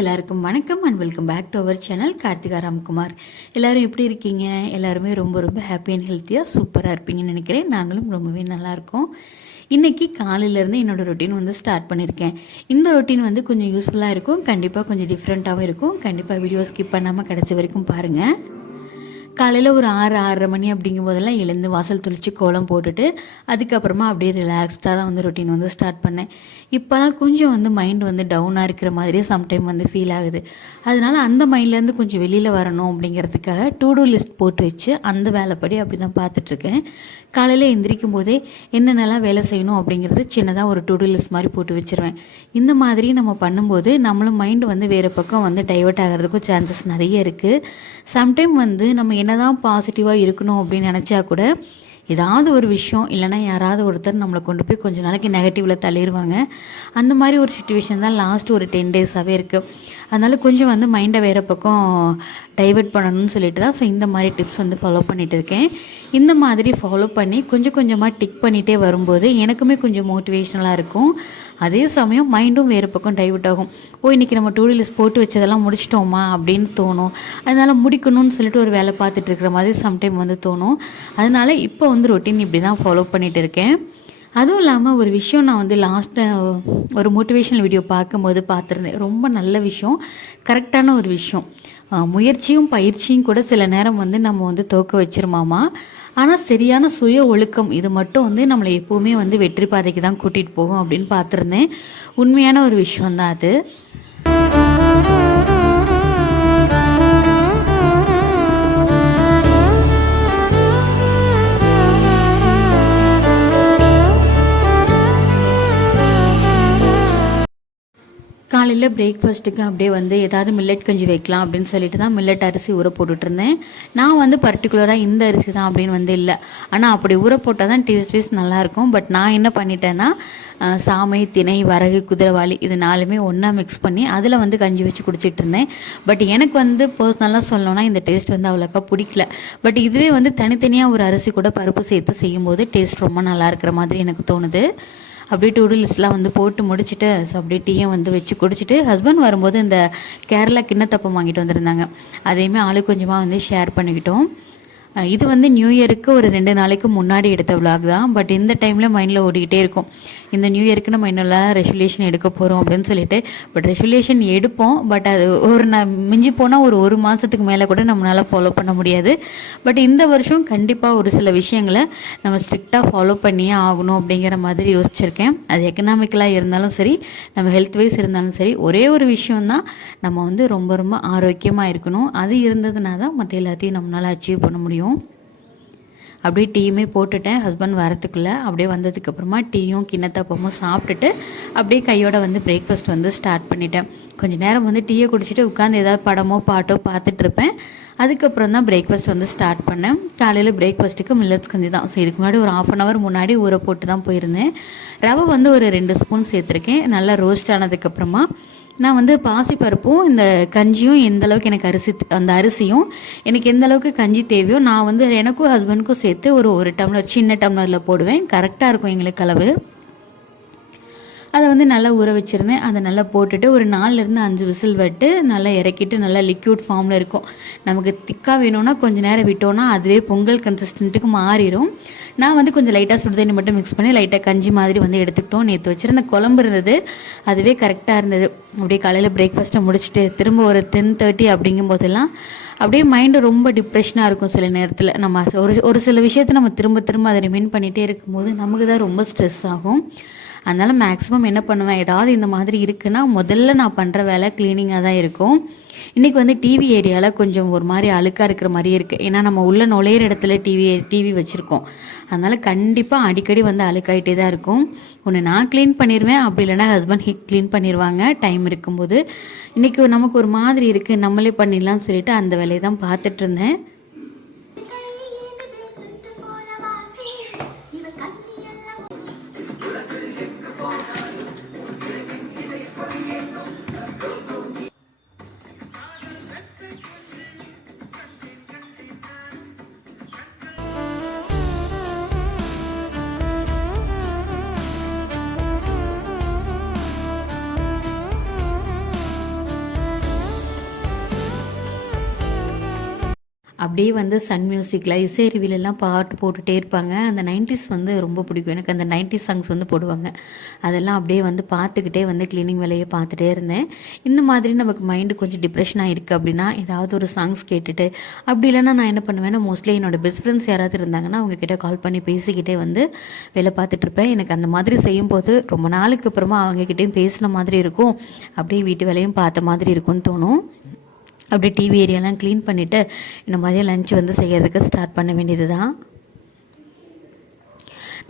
எல்லாருக்கும் வணக்கம் and welcome back to our channel Karthika Ramkumar. எல்லோரும் எப்படி இருக்கீங்க? எல்லாருமே ரொம்ப ரொம்ப ஹாப்பி அண்ட் ஹெல்த்தியாக சூப்பராக இருப்பீங்கன்னு நினைக்கிறேன். நாங்களும் ரொம்பவே நல்லாயிருக்கோம் இன்றைக்கி காலையிலேருந்து என்னோடய ரொட்டீன் வந்து ஸ்டார்ட் பண்ணியிருக்கேன் இந்த ரொட்டீன் வந்து கொஞ்சம் யூஸ்ஃபுல்லாக இருக்கும். கண்டிப்பாக கொஞ்சம் டிஃப்ரெண்ட்டாகவும் இருக்கும். கண்டிப்பாக வீடியோ ஸ்கிப் பண்ணாமல் கடைசி வரைக்கும் பாருங்கள் காலையில் ஒரு ஆறு ஆறரை மணி அப்படிங்கும் போதெல்லாம் எழுந்து வாசல் தெளித்து கோலம் போட்டுட்டு அதுக்கப்புறமா அப்படியே ரிலாக்ஸ்டாக தான் வந்து ரொட்டீன் வந்து ஸ்டார்ட் பண்ணேன். இப்போலாம் கொஞ்சம் வந்து மைண்ட் வந்து டவுனாக இருக்கிற மாதிரியே சம்டைம் வந்து ஃபீல் ஆகுது. அதனால அந்த மைண்ட்லேருந்து கொஞ்சம் வெளியில் வரணும் அப்படிங்கிறதுக்காக டூ டூ லிஸ்ட் போட்டு வச்சு அந்த வேலைப்படி அப்படி தான் பார்த்துட்ருக்கேன் காலையில் எந்திரிக்கும் போதே என்னென்னலாம் வேலை செய்யணும் அப்படிங்கிறது சின்னதாக ஒரு டூ லிஸ்ட் மாதிரி போட்டு வச்சுருவேன். இந்த மாதிரி நம்ம பண்ணும்போது நம்மளும் மைண்டு வந்து வேறு பக்கம் வந்து டைவர்ட் ஆகிறதுக்கும் சான்சஸ் நிறைய இருக்குது சம்டைம் வந்து நம்ம என்ன தான் பாசிட்டிவாக இருக்கணும் அப்படின்னு நினச்சா கூட ஏதாவது ஒரு விஷயம் இல்லைன்னா யாராவது ஒருத்தர் நம்மளை கொண்டு போய் கொஞ்ச நாளைக்கு நெகட்டிவில் தள்ளிடுவாங்க அந்த மாதிரி ஒரு சுச்சுவேஷன் தான் லாஸ்ட் ஒரு டென் டேஸாகவே இருக்குது அதனால் கொஞ்சம் வந்து மைண்டை வேறு பக்கம் டைவெர்ட் பண்ணணும்னு சொல்லிட்டு தான் ஸோ இந்த மாதிரி டிப்ஸ் வந்து ஃபாலோ பண்ணிகிட்டு இருக்கேன். இந்த மாதிரி ஃபாலோ பண்ணி கொஞ்சம் கொஞ்சமாக டிக் பண்ணிகிட்டே வரும்போது எனக்குமே கொஞ்சம் மோட்டிவேஷ்னலாக இருக்கும். அதே சமயம் மைண்டும் வேறு பக்கம் டைவர்ட் ஆகும். ஓ இன்றைக்கி நம்ம டூ லிஸ்ட் போட்டு வச்சதெல்லாம் முடிச்சிட்டோமா அப்படின்னு தோணும். அதனால் முடிக்கணும்னு சொல்லிட்டு ஒரு வேலை பார்த்துட்டு இருக்கிற மாதிரி சம்டைம் வந்து தோணும். அதனால் இப்போ வந்து ரொட்டீன் இப்படி தான் ஃபாலோ பண்ணிகிட்டு இருக்கேன். அதுவும் இல்லாமல் ஒரு விஷயம் நான் வந்து லாஸ்ட்டு ஒரு மோட்டிவேஷனல் வீடியோ பார்க்கும்போது பார்த்துருந்தேன். ரொம்ப நல்ல விஷயம். கரெக்டான ஒரு விஷயம். முயற்சியும் பயிற்சியும் கூட சில நேரம் வந்து நம்ம வந்து தோக்க வச்சிருமாமா? ஆனால் சரியான சுய ஒழுக்கம் இது மட்டும் வந்து நம்மளை எப்போவுமே வந்து வெற்றி பாதைக்கு தான் கூட்டிகிட்டு போகும் அப்படின்னு பார்த்துருந்தேன். உண்மையான ஒரு விஷயந்தான் அது. காலையில் பிரேக்ஃபாஸ்ட்டுக்கு அப்படியே வந்து ஏதாவது மில்லட் கஞ்சி வைக்கலாம் அப்படின்னு சொல்லிட்டு தான் மில்லட் அரிசி ஊற போட்டுட்ருந்தேன் நான் வந்து பர்டிகுலராக இந்த அரிசி தான் அப்படின்னு வந்து இல்லை. ஆனால் அப்படி ஊற போட்டால் தான் டேஸ்ட் டேஸ்ட் நல்லாயிருக்கும். பட் நான் என்ன பண்ணிட்டேன்னா சாமை திணை வரகு குதிரைவாளி இது நாலுமே ஒன்றா மிக்ஸ் பண்ணி அதில் வந்து கஞ்சி வச்சு குடிச்சிட்டு இருந்தேன் பட் எனக்கு வந்து பர்சனலாக சொல்லணும்னா இந்த டேஸ்ட் வந்து அவ்வளோக்கா பிடிக்கல. பட் இதுவே வந்து தனித்தனியாக ஒரு அரிசி கூட பருப்பு சேர்த்து செய்யும்போது டேஸ்ட் ரொம்ப நல்லா இருக்கிற மாதிரி எனக்கு தோணுது. அப்படியே டூ லிஸ்ட்லாம் வந்து போட்டு முடிச்சுட்டு ஸோ அப்படியே டீயும் வந்து வச்சு குடிச்சிட்டு ஹஸ்பண்ட் வரும்போது இந்த கேரளா கிண்ணத்தப்பம் வாங்கிட்டு வந்திருந்தாங்க. அதையுமே ஆளு கொஞ்சமாக வந்து ஷேர் பண்ணிக்கிட்டோம். இது வந்து நியூ இயருக்கு ஒரு ரெண்டு நாளைக்கு முன்னாடி எடுத்த விலாக் தான். பட் இந்த டைமில் மைண்டில் ஓடிக்கிட்டே இருக்கும். இந்த நியூ இயருக்கு நம்ம இன்னும் ரெசுலேஷன் எடுக்க போகிறோம் அப்படின்னு சொல்லிட்டு. பட் ரெசுலேஷன் எடுப்போம். பட் அது ஒரு ந மிஞ்சி போனால் ஒரு ஒரு மாதத்துக்கு மேலே கூட நம்மளால் ஃபாலோ பண்ண முடியாது. பட் இந்த வருஷம் கண்டிப்பாக ஒரு சில விஷயங்களை நம்ம ஸ்ட்ரிக்டாக ஃபாலோ பண்ணியே ஆகணும் அப்படிங்கிற மாதிரி யோசிச்சிருக்கேன். அது எக்கனாமிக்கலாக இருந்தாலும் சரி நம்ம ஹெல்த் வைஸ் இருந்தாலும் சரி ஒரே ஒரு விஷயம்தான் நம்ம வந்து ரொம்ப ரொம்ப ஆரோக்கியமாக இருக்கணும். அது இருந்ததுனா தான் மற்ற எல்லாத்தையும் நம்மளால் அச்சீவ் பண்ண முடியும். அப்படியே டீயுமே போட்டுட்டேன். ஹஸ்பண்ட் வரத்துக்குள்ளே அப்படியே வந்ததுக்கப்புறமா டீயும் கிண்ணத்தப்பமும் சாப்பிட்டுட்டு அப்படியே கையோட வந்து பிரேக்ஃபாஸ்ட் வந்து ஸ்டார்ட் பண்ணிட்டேன். கொஞ்ச நேரம் வந்து டீயை குடிச்சிட்டு உட்காந்து ஏதாவது படமோ பாட்டோ பார்த்துட்டு இருப்பேன். அதுக்கப்புறம் தான் பிரேக்ஃபாஸ்ட் வந்து ஸ்டார்ட் பண்ணேன். காலையில் பிரேக்ஃபாஸ்ட்டுக்கு மில்லட்ஸ் கஞ்சி தான். ஸோ இதுக்கு முன்னாடி ஒரு ஆஃப் அன் ஹவர் முன்னாடி ஊற போட்டு தான் போயிருந்தேன். ரவை வந்து ஒரு ரெண்டு ஸ்பூன் சேர்த்துருக்கேன். நல்லா ரோஸ்ட் ஆனதுக்கப்புறமா நான் வந்து பாசிப்பருப்பும் இந்த கஞ்சியும் எந்த அளவுக்கு எனக்கு அரிசி அந்த அரிசியும் எனக்கு எந்த அளவுக்கு கஞ்சி தேவையோ நான் வந்து எனக்கும் ஹஸ்பண்டுக்கும் சேர்த்து ஒரு ஒரு டம்ளர் சின்ன டம்ளரில் போடுவேன். கரெக்டாக இருக்கும் எங்களுக்கு அளவு. அதை வந்து நல்லா ஊற வச்சுருந்தேன். அதை நல்லா போட்டுட்டு ஒரு நாலுலேருந்து அஞ்சு விசில் விட்டு நல்லா இறக்கிட்டு நல்லா லிக்யூட் ஃபார்மில் இருக்கும். நமக்கு திக்காக வேணும்னா கொஞ்சம் நேரம் விட்டோன்னா அதுவே பொங்கல் கன்சிஸ்டன்ட்டுக்கு மாறிடும் நான் வந்து கொஞ்சம் லைட்டாக சுடுதண்ணி மட்டும் மிக்ஸ் பண்ணி லைட்டாக கஞ்சி மாதிரி வந்து எடுத்துக்கிட்டோம். நேற்று வச்சுருந்த குழம்பு இருந்தது. அதுவே கரெக்டாக இருந்தது. அப்படியே காலையில் பிரேக்ஃபாஸ்ட்டை முடிச்சுட்டு திரும்ப ஒரு டென் தேர்ட்டி அப்படிங்கும் போதெல்லாம் அப்படியே மைண்டு ரொம்ப டிப்ரெஷனாக இருக்கும் சில நேரத்தில். நம்ம ஒரு ஒரு சில விஷயத்தை நம்ம திரும்ப திரும்ப அதை ரிமைன் பண்ணிகிட்டே இருக்கும்போது நமக்கு தான் ரொம்ப ஸ்ட்ரெஸ் ஆகும். அதனால் மேக்ஸிமம் என்ன பண்ணுவேன்? ஏதாவது இந்த மாதிரி இருக்குன்னா முதல்ல நான் பண்ணுற வேலை க்ளீனிங்காக தான் இருக்கும். இன்றைக்கி வந்து டிவி ஏரியாவில் கொஞ்சம் ஒரு மாதிரி அழுக்காக இருக்கிற மாதிரி இருக்குது ஏன்னா நம்ம உள்ள நுழையிற இடத்துல டிவி டிவி வச்சுருக்கோம். அதனால் கண்டிப்பாக அடிக்கடி வந்து அழுக்காயிட்டே தான் இருக்கும். ஒன்று நான் க்ளீன் பண்ணிடுவேன் அப்படி இல்லைனா ஹஸ்பண்ட் ஹிட் க்ளீன் பண்ணிடுவாங்க டைம் இருக்கும்போது. இன்றைக்கி நமக்கு ஒரு மாதிரி இருக்குது நம்மளே பண்ணிடலாம்னு சொல்லிட்டு அந்த வேலையை தான் பார்த்துட்டு இருந்தேன். அப்படியே வந்து சன் மியூசிக்கில் இசையருவிலெல்லாம் பாட்டு போட்டுகிட்டே இருப்பாங்க. அந்த நைன்டிஸ் வந்து ரொம்ப பிடிக்கும். எனக்கு அந்த நைன்டிஸ் சாங்ஸ் வந்து போடுவாங்க. அதெல்லாம் அப்படியே வந்து பார்த்துக்கிட்டே வந்து க்ளீனிங் வேலையை பார்த்துட்டே இருந்தேன். இந்த மாதிரி நமக்கு மைண்டு கொஞ்சம் டிப்ரெஷனாக இருக்குது அப்படின்னா ஏதாவது ஒரு சாங்ஸ் கேட்டுட்டு அப்படி இல்லைன்னா நான் என்ன பண்ணுவேன்னா மோஸ்ட்லி என்னோட பெஸ்ட் ஃப்ரெண்ட்ஸ் யாராவது இருந்தாங்கன்னா அவங்கக்கிட்ட கால் பண்ணி பேசிக்கிட்டே வந்து வேலை பார்த்துட்ருப்பேன் எனக்கு அந்த மாதிரி செய்யும்போது ரொம்ப நாளுக்கு அப்புறமா அவங்கக்கிட்டேயும் பேசின மாதிரி இருக்கும். அப்படியே வீட்டு வேலையும் பார்த்த மாதிரி இருக்கும்னு தோணும். அப்படியே டிவி ஏரியாலாம் க்ளீன் பண்ணிவிட்டு இந்த மாதிரி லஞ்ச் வந்து செய்யறதுக்கு ஸ்டார்ட் பண்ண வேண்டியது தான்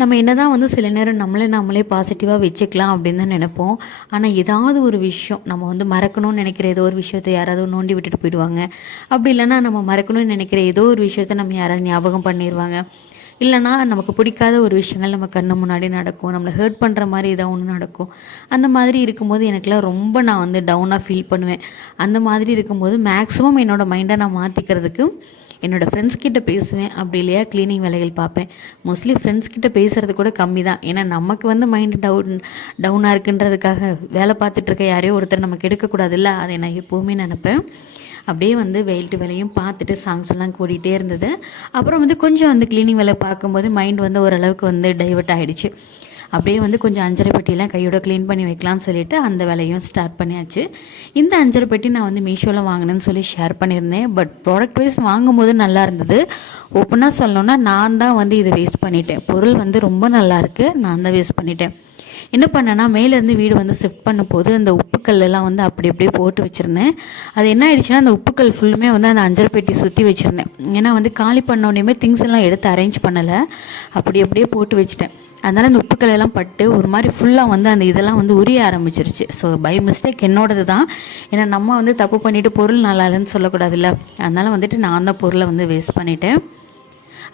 நம்ம என்னதான் வந்து சில நேரம் நம்மளே நம்மளே பாசிட்டிவாக வச்சுக்கலாம் அப்படின்னு தான் நினைப்போம். ஆனால் ஏதாவது ஒரு விஷயம் நம்ம வந்து மறக்கணும்னு நினைக்கிற ஏதோ ஒரு விஷயத்தை யாராவது நோண்டி விட்டுட்டு போயிடுவாங்க. அப்படி இல்லைன்னா நம்ம மறக்கணும்னு நினைக்கிற ஏதோ ஒரு விஷயத்த நம்ம யாராவது ஞாபகம் பண்ணிடுவாங்க இல்லைனா நமக்கு பிடிக்காத ஒரு விஷயங்கள் நம்ம கண்ணு முன்னாடி நடக்கும் நம்மளை ஹர்ட் பண்ணுற மாதிரி ஏதாவது ஒன்று நடக்கும். அந்த மாதிரி இருக்கும்போது எனக்குலாம் ரொம்ப நான் வந்து டவுனாக ஃபீல் பண்ணுவேன். அந்த மாதிரி இருக்கும்போது மேக்ஸிமம் என்னோடய மைண்டை நான் மாற்றிக்கிறதுக்கு என்னோடய ஃப்ரெண்ட்ஸ் கிட்ட பேசுவேன். அப்படி இல்லையா? க்ளீனிங் வேலைகள் பார்ப்பேன். மோஸ்ட்லி ஃப்ரெண்ட்ஸ் கிட்ட பேசுறது கூட கம்மி தான். ஏன்னா நமக்கு வந்து மைண்ட் டவுன் டவுனாக இருக்குன்றதுக்காக வேலை பார்த்துட்ருக்க யாரையோ ஒருத்தர் நமக்கு எடுக்கக்கூடாதுல்ல அதை நான் எப்போவுமே நினப்பேன். அப்படியே வந்து வெயில்ட்டு வேலையும் பார்த்துட்டு சாங்ஸ் எல்லாம் கூடிகிட்டே இருந்தது. அப்புறம் வந்து கொஞ்சம் வந்து க்ளீனிங் வேலை பார்க்கும்போது மைண்ட் வந்து ஓரளவுக்கு வந்து டைவர்ட் ஆகிடுச்சு அப்படியே வந்து கொஞ்சம் அஞ்சரை பெட்டியெல்லாம் கையோட க்ளீன் பண்ணி வைக்கலாம்னு சொல்லிட்டு அந்த வேலையும் ஸ்டார்ட் பண்ணியாச்சு. இந்த அஞ்சரை பெட்டி நான் வந்து மீஷோவில் வாங்கினேன்னு சொல்லி ஷேர் பண்ணியிருந்தேன். பட் ப்ராடக்ட் வைஸ் வாங்கும்போது நல்லா இருந்தது. ஓப்பனாக சொல்லணுன்னா நான் தான் வந்து இதை வேஸ்ட் பண்ணிட்டேன். பொருள் வந்து ரொம்ப நல்லா இருக்குது நான் தான் வேஸ்ட் பண்ணிட்டேன். என்ன பண்ணேன்னா மேலேருந்து வீடு வந்து ஷிஃப்ட் பண்ண போது அந்த உப்புக்கல் எல்லாம் வந்து அப்படி அப்படியே போட்டு வச்சுருந்தேன். அது என்ன ஆயிடுச்சுன்னா அந்த உப்புக்கல் ஃபுல்லுமே வந்து அந்த அஞ்சரை பெட்டி சுற்றி வச்சுருந்தேன். ஏன்னா வந்து காலி பண்ணோடனே திங்ஸ் எல்லாம் எடுத்து அரேஞ்ச் பண்ணலை. அப்படி அப்படியே போட்டு வச்சுட்டேன். அதனால் அந்த உப்புக்கள் எல்லாம் பட்டு ஒரு மாதிரி ஃபுல்லாக வந்து அந்த இதெல்லாம் வந்து உரிய ஆரம்பிச்சிருச்சு. ஸோ பை மிஸ்டேக் என்னோடது தான். ஏன்னா நம்ம வந்து தப்பு பண்ணிவிட்டு பொருள் நல்லா இல்லைன்னு சொல்லக்கூடாதுல்ல. அதனால் வந்துட்டு நான் தான் பொருளை வந்து வேஸ்ட் பண்ணிட்டேன்.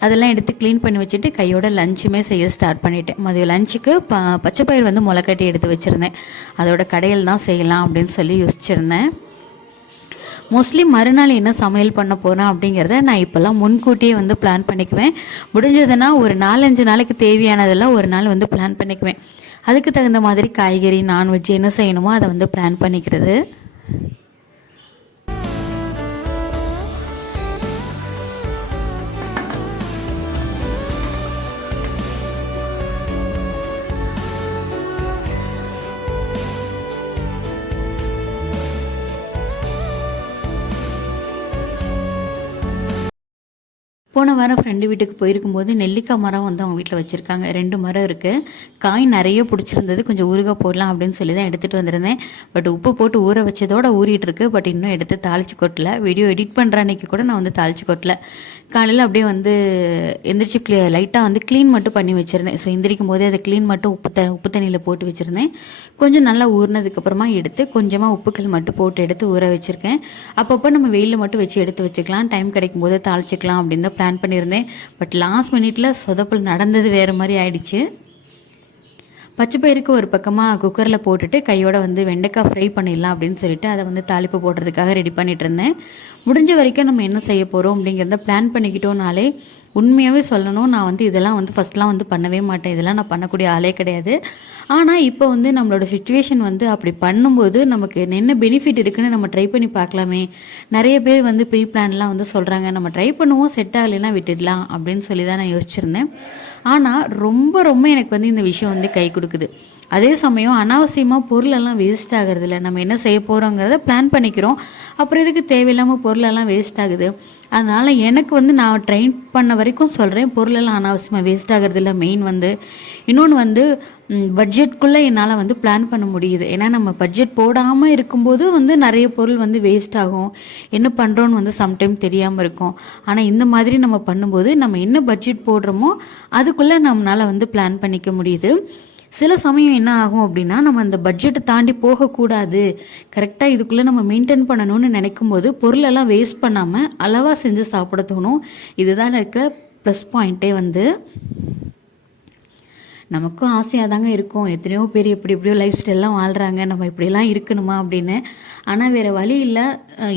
அதெல்லாம் எடுத்து க்ளீன் பண்ணி வச்சுட்டு கையோட லஞ்சுமே செய்ய ஸ்டார்ட் பண்ணிட்டேன். மதியம் லஞ்சுக்கு ப பச்சை பயிர் வந்து முளைக்கட்டி எடுத்து வச்சுருந்தேன். அதோட கடையில் தான் செய்யலாம் அப்படின்னு சொல்லி யோசிச்சிருந்தேன். மோஸ்ட்லி மறுநாள் என்ன சமையல் பண்ண போகிறேன் அப்படிங்கிறத நான் இப்போல்லாம் முன்கூட்டியே வந்து பிளான் பண்ணிக்குவேன். முடிஞ்சதுன்னா ஒரு நாலஞ்சு நாளைக்கு தேவையானதெல்லாம் ஒரு நாள் வந்து பிளான் பண்ணிக்குவேன். அதுக்கு தகுந்த மாதிரி காய்கறி நான்வெஜ் என்ன செய்யணுமோ அதை வந்து பிளான் பண்ணிக்கிறது. போன வாரம் ஃப்ரெண்டு வீட்டுக்கு போயிருக்கும்போது நெல்லிக்காய் மரம் வந்து அவங்க வீட்டில் வச்சுருக்காங்க. ரெண்டு மரம் இருக்குது காய் நிறைய பிடிச்சிருந்தது. கொஞ்சம் ஊறுக போடலாம் அப்படின்னு சொல்லி தான் எடுத்துகிட்டு வந்திருந்தேன். பட் உப்பு போட்டு ஊற வச்சதோட ஊறிட்டு இருக்கு. பட் இன்னும் எடுத்து தாளிச்சு கொட்டல. வீடியோ எடிட் பண்ணுற அன்னைக்கு கூட நான் வந்து தாளிச்சு கொட்டல. காலையில் அப்படியே வந்து எந்திரிச்சு க்ளீ லைட்டாக வந்து க்ளீன் மட்டும் பண்ணி வச்சுருந்தேன். ஸோ எந்திரிக்கும் போதே அதை க்ளீன் மட்டும் உப்பு த உப்பு தண்ணியில் போட்டு வச்சுருந்தேன். கொஞ்சம் நல்லா ஊறினதுக்கப்புறமா எடுத்து கொஞ்சமாக உப்புக்கள் மட்டும் போட்டு எடுத்து ஊற வச்சுருக்கேன். அப்பப்போ நம்ம வெயிலில் மட்டும் வச்சு எடுத்து வச்சுக்கலாம். டைம் கிடைக்கும் போதே தாளிச்சிக்கலாம் அப்படின்னு தான் பிளான் பண்ணியிருந்தேன். பட் லாஸ்ட் மினிட்ல சொதப்பல் நடந்தது வேறு மாதிரி ஆயிடுச்சு. பச்சை பயிருக்கு ஒரு பக்கமாக குக்கரில் போட்டுட்டு கையோட வந்து வெண்டைக்காய் ஃப்ரை பண்ணிடலாம் அப்படின்னு சொல்லிட்டு அதை வந்து தாளிப்பு போடுறதுக்காக ரெடி பண்ணிட்டு இருந்தேன். முடிஞ்ச வரைக்கும் நம்ம என்ன செய்ய போகிறோம் அப்படிங்கிறத பிளான் பண்ணிக்கிட்டோம்னாலே உண்மையாகவே சொல்லணும். நான் வந்து இதெல்லாம் வந்து ஃபஸ்ட்லாம் வந்து பண்ணவே மாட்டேன். இதெல்லாம் நான் பண்ணக்கூடிய ஆளே கிடையாது. ஆனால் இப்போ வந்து நம்மளோட சுச்சுவேஷன் வந்து அப்படி பண்ணும்போது நமக்கு என்ன பெனிஃபிட் இருக்குன்னு நம்ம ட்ரை பண்ணி பார்க்கலாமே. நிறைய பேர் வந்து ப்ரீ பிளான்லாம் வந்து சொல்கிறாங்க நம்ம ட்ரை பண்ணுவோம் செட் ஆகலைன்னா விட்டுடலாம் அப்படின்னு சொல்லி தான் நான் யோசிச்சிருந்தேன். ஆனால் ரொம்ப ரொம்ப எனக்கு வந்து இந்த விஷயம் வந்து கை கொடுக்குது. அதே சமயம் அனாவசியமாக பொருளெல்லாம் வேஸ்ட் ஆகிறது இல்லை நம்ம என்ன செய்ய போகிறோங்கிறத பிளான் பண்ணிக்கிறோம். அப்புறம் இதுக்கு தேவையில்லாமல் பொருளெல்லாம் வேஸ்ட் ஆகுது? அதனால் எனக்கு வந்து நான் ட்ரெயின் பண்ண வரைக்கும் சொல்கிறேன் பொருளெல்லாம் அனாவசியமாக வேஸ்ட் ஆகிறது இல்லை மெயின் வந்து இன்னொன்று வந்து பட்ஜெட்குள்ளே என்னால் வந்து பிளான் பண்ண முடியுது. ஏன்னா நம்ம பட்ஜெட் போடாமல் இருக்கும்போது வந்து நிறைய பொருள் வந்து வேஸ்ட் ஆகும். என்ன பண்ணுறோன்னு வந்து சம்டைம் தெரியாமல் இருக்கும். ஆனால் இந்த மாதிரி நம்ம பண்ணும்போது நம்ம என்ன பட்ஜெட் போடுறோமோ அதுக்குள்ளே நம்மளால் வந்து பிளான் பண்ணிக்க முடியுது. சில சமயம் என்ன ஆகும் அப்படின்னா நம்ம அந்த பட்ஜெட்டை தாண்டி போகக்கூடாது. கரெக்டாக இதுக்குள்ளே நம்ம மெயின்டைன் பண்ணணும்னு நினைக்கும் போது பொருளெல்லாம் வேஸ்ட் பண்ணாமல் அளவாக செஞ்சு சாப்பிட தோணும். இதுதான் இருக்கிற ப்ளஸ் பாயிண்ட்டே வந்து. நமக்கும் ஆசையாக தாங்க இருக்கும். எத்தனையோ பேர் இப்படி இப்படியோ லைஃப் ஸ்டைல்லாம் வாழ்கிறாங்க நம்ம இப்படியெல்லாம் இருக்கணுமா அப்படின்னு. ஆனால் வேறு வழி இல்லை.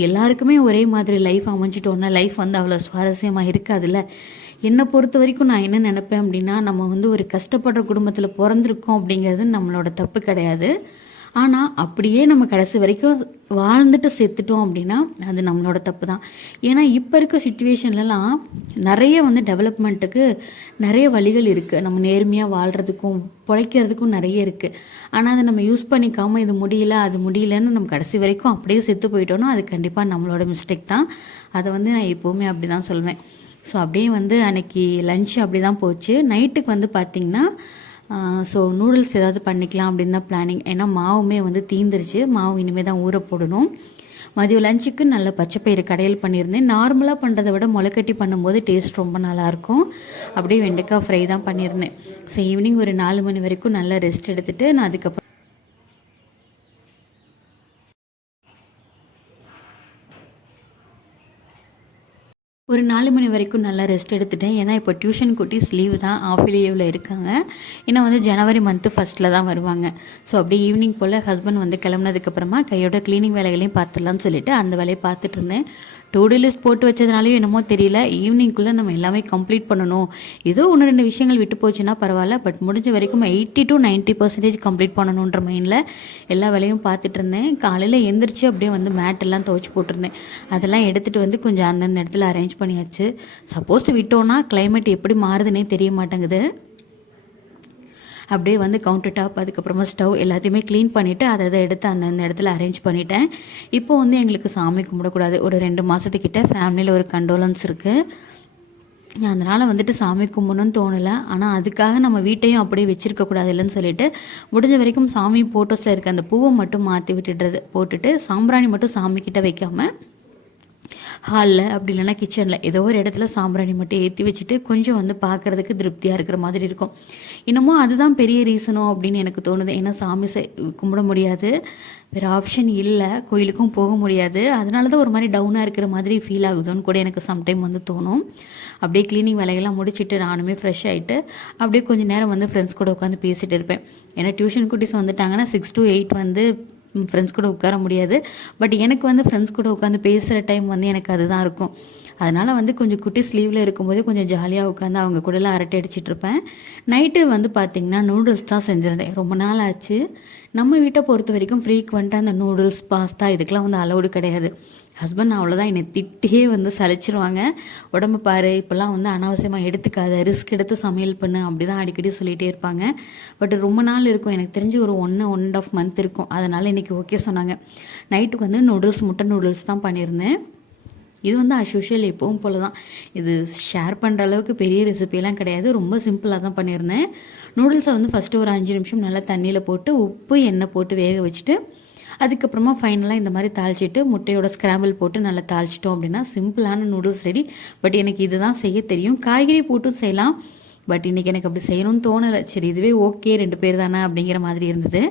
எல்லாருக்குமே ஒரே மாதிரி லைஃப் அமைஞ்சிட்டோன்னா லைஃப் வந்து அவ்வளோ சுவாரஸ்யமாக இருக்காதுல்ல. என்னை பொறுத்த வரைக்கும் நான் என்ன நினப்பேன் அப்படின்னா நம்ம வந்து ஒரு கஷ்டப்படுற குடும்பத்தில் பிறந்திருக்கோம் அப்படிங்கிறது நம்மளோட தப்பு கிடையாது. ஆனால் அப்படியே நம்ம கடைசி வரைக்கும் வாழ்ந்துட்டு செத்துட்டோம் அப்படின்னா அது நம்மளோட தப்பு தான் ஏன்னா இப்போ இருக்க சுச்சுவேஷன்லலாம் நிறைய வந்து டெவலப்மெண்ட்டுக்கு நிறைய வழிகள் இருக்குது நம்ம நேர்மையாக வாழ்கிறதுக்கும் பிழைக்கிறதுக்கும் நிறைய இருக்குது ஆனால் அதை நம்ம யூஸ் பண்ணிக்காமல் இது முடியல அது முடியலன்னு நம்ம கடைசி வரைக்கும் அப்படியே செத்து போயிட்டோன்னா அது கண்டிப்பாக நம்மளோட மிஸ்டேக் தான். அதை வந்து நான் எப்போவுமே அப்படி தான் சொல்வேன். ஸோ அப்படியே வந்து அன்னைக்கு லஞ்ச் அப்படி தான் போச்சு. நைட்டுக்கு வந்து பார்த்திங்கன்னா ஸோ நூடுல்ஸ் ஏதாவது பண்ணிக்கலாம் அப்படின்னு தான் பிளானிங் ஏன்னா மாவுமே வந்து தீந்துருச்சு. மாவு இனிமேல் தான் ஊற போடணும். மதியம் லஞ்சுக்கு நல்ல பச்சைப்பயிறு கடையில் பண்ணியிருந்தேன். நார்மலாக பண்ணுறதை விட முளைக்கட்டி பண்ணும்போது டேஸ்ட் ரொம்ப நல்லாயிருக்கும். அப்படியே வெண்டைக்காய் ஃப்ரை தான் பண்ணியிருந்தேன். ஸோ ஈவினிங் ஒரு நாலு மணி வரைக்கும் நல்லா ரெஸ்ட் எடுத்துகிட்டு நான் அதுக்கப்புறம் ஒரு நாலு மணி வரைக்கும் நல்லா ரெஸ்ட் எடுத்துட்டேன். ஏன்னா இப்போ டியூஷன் குட்டிஸ் லீவ் தான் ஆஃப் லீவில் இருக்காங்க. ஏன்னா வந்து ஜனவரி மந்த்து ஃபஸ்ட்டில் தான் வருவாங்க. ஸோ அப்படியே ஈவினிங் போல் ஹஸ்பண்ட் வந்து கிளம்புனதுக்கப்புறமா கையோட க்ளீனிங் வேலைகளையும் பார்த்துடலாம்னு சொல்லிட்டு அந்த வேலையை பார்த்துட்டு இருந்தேன். டூ லிஸ்ட் போட்டு வச்சதுனாலையும் என்னமோ தெரியல. ஈவினிங்குள்ளே நம்ம எல்லாமே கம்ப்ளீட் பண்ணணும். ஏதோ ஒன்று ரெண்டு விஷயங்கள் விட்டு போச்சுன்னா பரவாயில்ல. பட் முடிஞ்ச வரைக்கும் eighty to ninety percentage complete பண்ணணுன்ற மைண்டில் எல்லா வேலையும் பார்த்துட்டு இருந்தேன். காலையில் எந்திரிச்சு அப்படியே வந்து மேட்டெல்லாம் துவச்சி துவைச்சி போட்டிருந்தேன். அதெல்லாம் எடுத்துகிட்டு வந்து கொஞ்சம் அந்தந்த இடத்துல அரேஞ்ச் பண்ணியாச்சு. சப்போஸ் விட்டோன்னா கிளைமேட் எப்படி மாறுதுன்னே தெரிய மாட்டேங்குது. அப்படியே வந்து கவுண்டர் டாப் அதுக்கப்புறமா ஸ்டவ் எல்லாத்தையுமே க்ளீன் பண்ணிவிட்டு அதை அதை எடுத்து அந்தந்த இடத்துல அரேஞ்ச் பண்ணிட்டேன். இப்போ வந்து எங்களுக்கு சாமி கும்பிடக்கூடாது. ஒரு ரெண்டு மாதத்துக்கிட்ட ஃபேமிலியில் ஒரு கண்டோலன்ஸ் இருக்குது அதனால் வந்துட்டு சாமி கும்பிடணும்னு தோணலை. ஆனால் அதுக்காக நம்ம வீட்டையும் அப்படியே வச்சுருக்கக்கூடாது இல்லைன்னு சொல்லிட்டு முடிஞ்ச வரைக்கும் சாமி ஃபோட்டோஸில் இருக்க அந்த பூவை மட்டும் மாற்றி விட்டுடுறது போட்டுட்டு சாம்பிராணி மட்டும் சாமிக்கிட்ட வைக்காமல் ஹாலில் அப்படி இல்லைன்னா கிச்சனில் ஏதோ ஒரு இடத்துல சாம்பிராணி மட்டும் ஏற்றி வச்சுட்டு கொஞ்சம் வந்து பார்க்குறதுக்கு திருப்தியாக இருக்கிற மாதிரி இருக்கும். இன்னமும் அதுதான் பெரிய ரீசனோ அப்படின்னு எனக்கு தோணுது. ஏன்னா சாமி கும்பிட முடியாது. வேறு ஆப்ஷன் இல்லை. கோயிலுக்கும் போக முடியாது. அதனால தான் ஒரு மாதிரி டவுனாக இருக்கிற மாதிரி ஃபீல் ஆகுதுன்னு கூட எனக்கு சம்டைம் வந்து தோணும். அப்படியே க்ளீனிங் வேலையெல்லாம் முடிச்சுட்டு நானுமே ஃப்ரெஷ் ஆகிட்டு அப்படியே கொஞ்சம் நேரம் வந்து ஃப்ரெண்ட்ஸ் கூட உட்காந்து பேசிகிட்டு இருப்பேன். ஏன்னா டியூஷன் குட்டீஸ் வந்துட்டாங்கன்னா சிக்ஸ் டு எயிட் வந்து ஃப்ரெண்ட்ஸ் கூட உட்கார முடியாது. பட் எனக்கு வந்து ஃப்ரெண்ட்ஸ் கூட உட்காந்து பேசுகிற டைம் வந்து எனக்கு அதுதான் இருக்கும். அதனால் வந்து கொஞ்சம் குட்டி ஸ்லீவில் இருக்கும்போது கொஞ்சம் ஜாலியாக உட்காந்து அவங்க கூடலாம் அரட்டை அடிச்சிட்டு இருப்பேன். நைட்டு வந்து பார்த்திங்கன்னா நூடுல்ஸ் தான் செஞ்சுருந்தேன். ரொம்ப நாள் ஆச்சு. நம்ம வீட்டை பொறுத்த வரைக்கும் ஃப்ரீக்வெண்ட்டாக அந்த நூடுல்ஸ் பாஸ்தா இதுக்கெலாம் வந்து அலௌடு கிடையாது. ஹஸ்பண்ட் அவ்வளோதான் என்னை திட்டியே வந்து சலிச்சிருவாங்க. உடம்பு பாரு இப்போல்லாம் வந்து அனாவசியமாக எடுத்துக்காத ரிஸ்க் எடுத்து சமையல் பண்ணு அப்படி தான் அடிக்கடி சொல்லிகிட்டே இருப்பாங்க. பட் ரொம்ப நாள் இருக்கும் எனக்கு தெரிஞ்சு ஒரு ஒன்று ஒன் அண்ட் ஆஃப் மந்த் இருக்கும். அதனால் இன்றைக்கி ஓகே சொன்னாங்க. நைட்டுக்கு வந்து நூடுல்ஸ் முட்டை நூடுல்ஸ் தான் பண்ணியிருந்தேன். இது வந்து அஸ்யூஷுவல் எப்பவும் போல தான் இது ஷேர் பண்ணுற அளவுக்கு பெரிய ரெசிபியெல்லாம் கிடையாது. ரொம்ப சிம்பிளாக தான் பண்ணியிருந்தேன். நூடுல்ஸை வந்து ஃபஸ்ட்டு ஒரு அஞ்சு நிமிஷம் நல்லா தண்ணியில் போட்டு உப்பு எண்ணெய் போட்டு வேக வச்சுட்டு அதுக்கப்புறமா ஃபைனலாக இந்த மாதிரி தாளிச்சிட்டு முட்டையோட ஸ்க்ராம்பிள் போட்டு நல்லா தாளிச்சிட்டோம் அப்படின்னா சிம்பிளான நூடுல்ஸ் ரெடி பட் எனக்கு இதுதான் செய்ய தெரியும். காய்கறி போட்டும் செய்யலாம். பட் இன்றைக்கி எனக்கு அப்படி செய்யணும்னு தோணலை. சரி இதுவே ஓகே ரெண்டு பேர் தானே அப்படிங்கிற மாதிரி இருந்தது.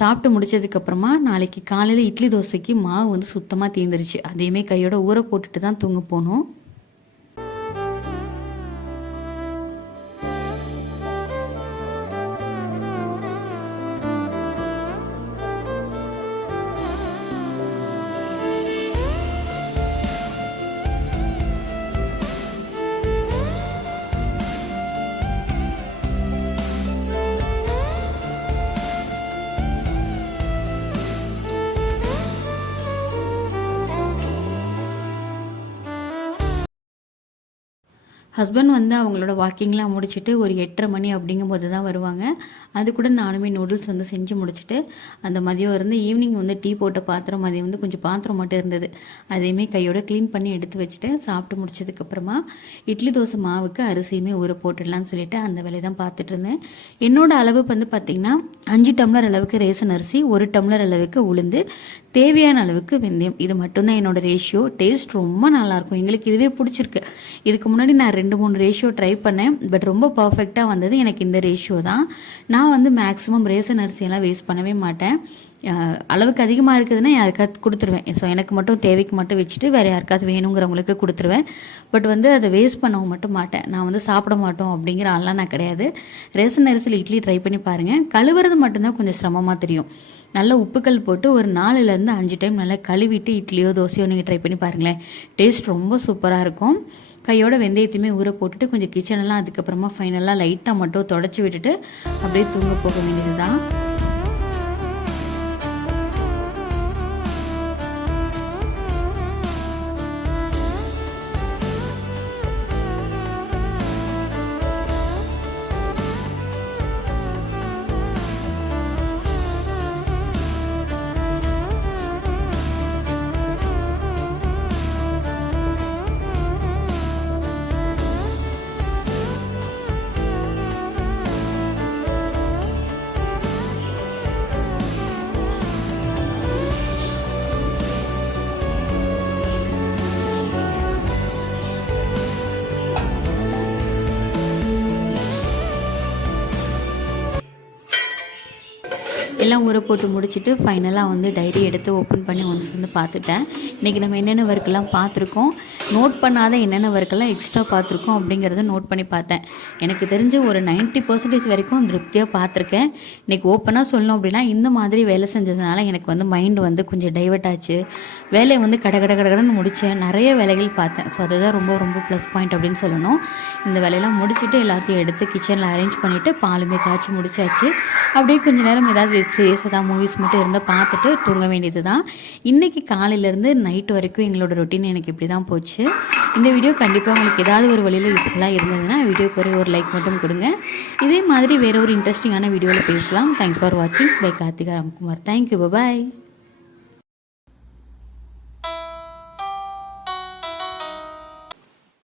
சாப்பிட்டு முடிச்சதுக்கப்புறமா நாளைக்கு காலையில் இட்லி தோசைக்கு மாவு வந்து சுத்தமாக தீந்துருச்சு. அதையுமே கையோட ஊற போட்டுட்டு தான் தூங்க போனோம். ஹஸ்பண்ட் வந்து அவங்களோட வாக்கிங்லாம் முடிச்சுட்டு ஒரு எட்டரை மணி அப்படிங்கும்போது தான் வருவாங்க. அது கூட நானுமே நூடுல்ஸ் வந்து செஞ்சு முடிச்சுட்டு அந்த மதியம் இருந்து ஈவினிங் வந்து டீ போட்ட பாத்திரம் மதியம் வந்து கொஞ்சம் பாத்திரம் மட்டும் இருந்தது. அதையுமே கையோட க்ளீன் பண்ணி எடுத்து வச்சுட்டு சாப்பிட்டு முடிச்சதுக்கப்புறமா இட்லி தோசை மாவுக்கு அரிசியுமே ஊற போட்டுடலாம்னு சொல்லிட்டு அந்த வேலையை தான் பார்த்துட்டு இருந்தேன். என்னோட அளவு வந்து பார்த்திங்கன்னா அஞ்சு டம்ளர் அளவுக்கு ரேசன் அரிசி ஒரு டம்ளர் அளவுக்கு உளுந்து தேவையான அளவுக்கு வெந்தயம். இது மட்டும்தான் என்னோட ரேஷியோ டேஸ்ட் ரொம்ப நல்லாயிருக்கும். எங்களுக்கு இதுவே பிடிச்சிருக்கு. இதுக்கு முன்னாடி நான் ரெண்டு மூணு ரேஷியோ ட்ரை பண்ணேன். பட் ரொம்ப பர்ஃபெக்டாக வந்தது எனக்கு இந்த ரேஷியோ தான். நான் வந்து மேக்ஸிமம் ரேசன் அரிசியெல்லாம் வேஸ்ட் பண்ணவே மாட்டேன். அளவுக்கு அதிகமாக இருக்குதுன்னா யாருக்காவது கொடுத்துருவேன். ஸோ எனக்கு மட்டும் தேவைக்கு மட்டும் வச்சுட்டு வேறு யாருக்காவது வேணுங்கிறவங்களுக்கு கொடுத்துருவேன். பட் வந்து அதை வேஸ்ட் பண்ணவும் மட்டும் மாட்டேன். நான் வந்து சாப்பிட மாட்டோம் அப்படிங்கிற ஆள்லாம் நான் கிடையாது. ரேசன் அரிசியில் இட்லி ட்ரை பண்ணி பாருங்கள் கழுவுறது மட்டும்தான் கொஞ்சம் சிரமமாக தெரியும். நல்லா உப்புக்கல் போட்டு ஒரு நாலுலேருந்து அஞ்சு டைம் நல்லா கழுவிட்டு இட்லியோ தோசையோ நீங்கள் ட்ரை பண்ணி பாருங்களேன். டேஸ்ட் ரொம்ப சூப்பராக இருக்கும். கையோட வெந்தயத்தையுமே ஊற போட்டுட்டு கொஞ்சம் கிச்சனெல்லாம் அதுக்கப்புறமா ஃபைனலாக லைட்டாக மட்டும் தொடச்சி விட்டுட்டு அப்படியே தூங்க போக வேண்டியது தான் எல்லாம் ஊற போட்டு முடிச்சுட்டு ஃபைனலாக வந்து டைரி எடுத்து ஓப்பன் பண்ணி ஒன்ஸ் வந்து பார்த்துட்டேன். இன்றைக்கி நம்ம என்னென்ன ஒர்க்கெல்லாம் பார்த்துருக்கோம்? நோட் பண்ணாத என்னென்ன ஒர்க்கெல்லாம் எக்ஸ்ட்ரா பார்த்துருக்கோம் அப்படிங்கிறத நோட் பண்ணி பார்த்தேன். எனக்கு தெரிஞ்ச ஒரு 90% பர்சன்டேஜ் வரைக்கும் திருப்தியாக பார்த்துருக்கேன். இன்றைக்கி ஓப்பனாக சொல்லணும் அப்படின்னா இந்த மாதிரி வேலை செஞ்சதுனால எனக்கு வந்து மைண்டு வந்து கொஞ்சம் டைவர்ட் ஆச்சு. வேலையை வந்து கட கட கடகடன்னு முடித்தேன் நிறைய வேலைகள் பார்த்தேன். ஸோ அதுதான் ரொம்ப ரொம்ப ப்ளஸ் பாயிண்ட் அப்படின்னு சொல்லணும். இந்த வேலையெல்லாம் முடிச்சுட்டு எல்லாத்தையும் எடுத்து கிச்சனில் அரேஞ்ச் பண்ணிவிட்டு பாலுமே காய்ச்சி முடிச்சாச்சு. அப்படியே கொஞ்ச நேரம் ஏதாவது வெப் சீரிஸ் ஏதாவது மூவிஸ் மட்டும் இருந்தால் பார்த்துட்டு தூங்க வேண்டியது தான் இன்றைக்கி காலையிலேருந்து நைட் வரைக்கும் எங்களோட ரொட்டீன் எனக்கு இப்படி தான் போச்சு. இந்த வீடியோ கண்டிப்பாக உங்களுக்கு ஏதாவது ஒரு வழியில் யூஸ்ஃபுல்லாக இருந்ததுன்னா வீடியோக்கு ஒரே ஒரு லைக் மட்டும் கொடுங்க. இதே மாதிரி வேறு ஒரு இன்ட்ரெஸ்டிங்கான வீடியோவில் பேசலாம். தேங்க்ஸ் ஃபார் வாட்சிங் bye Karthika Ramkumar thank you bye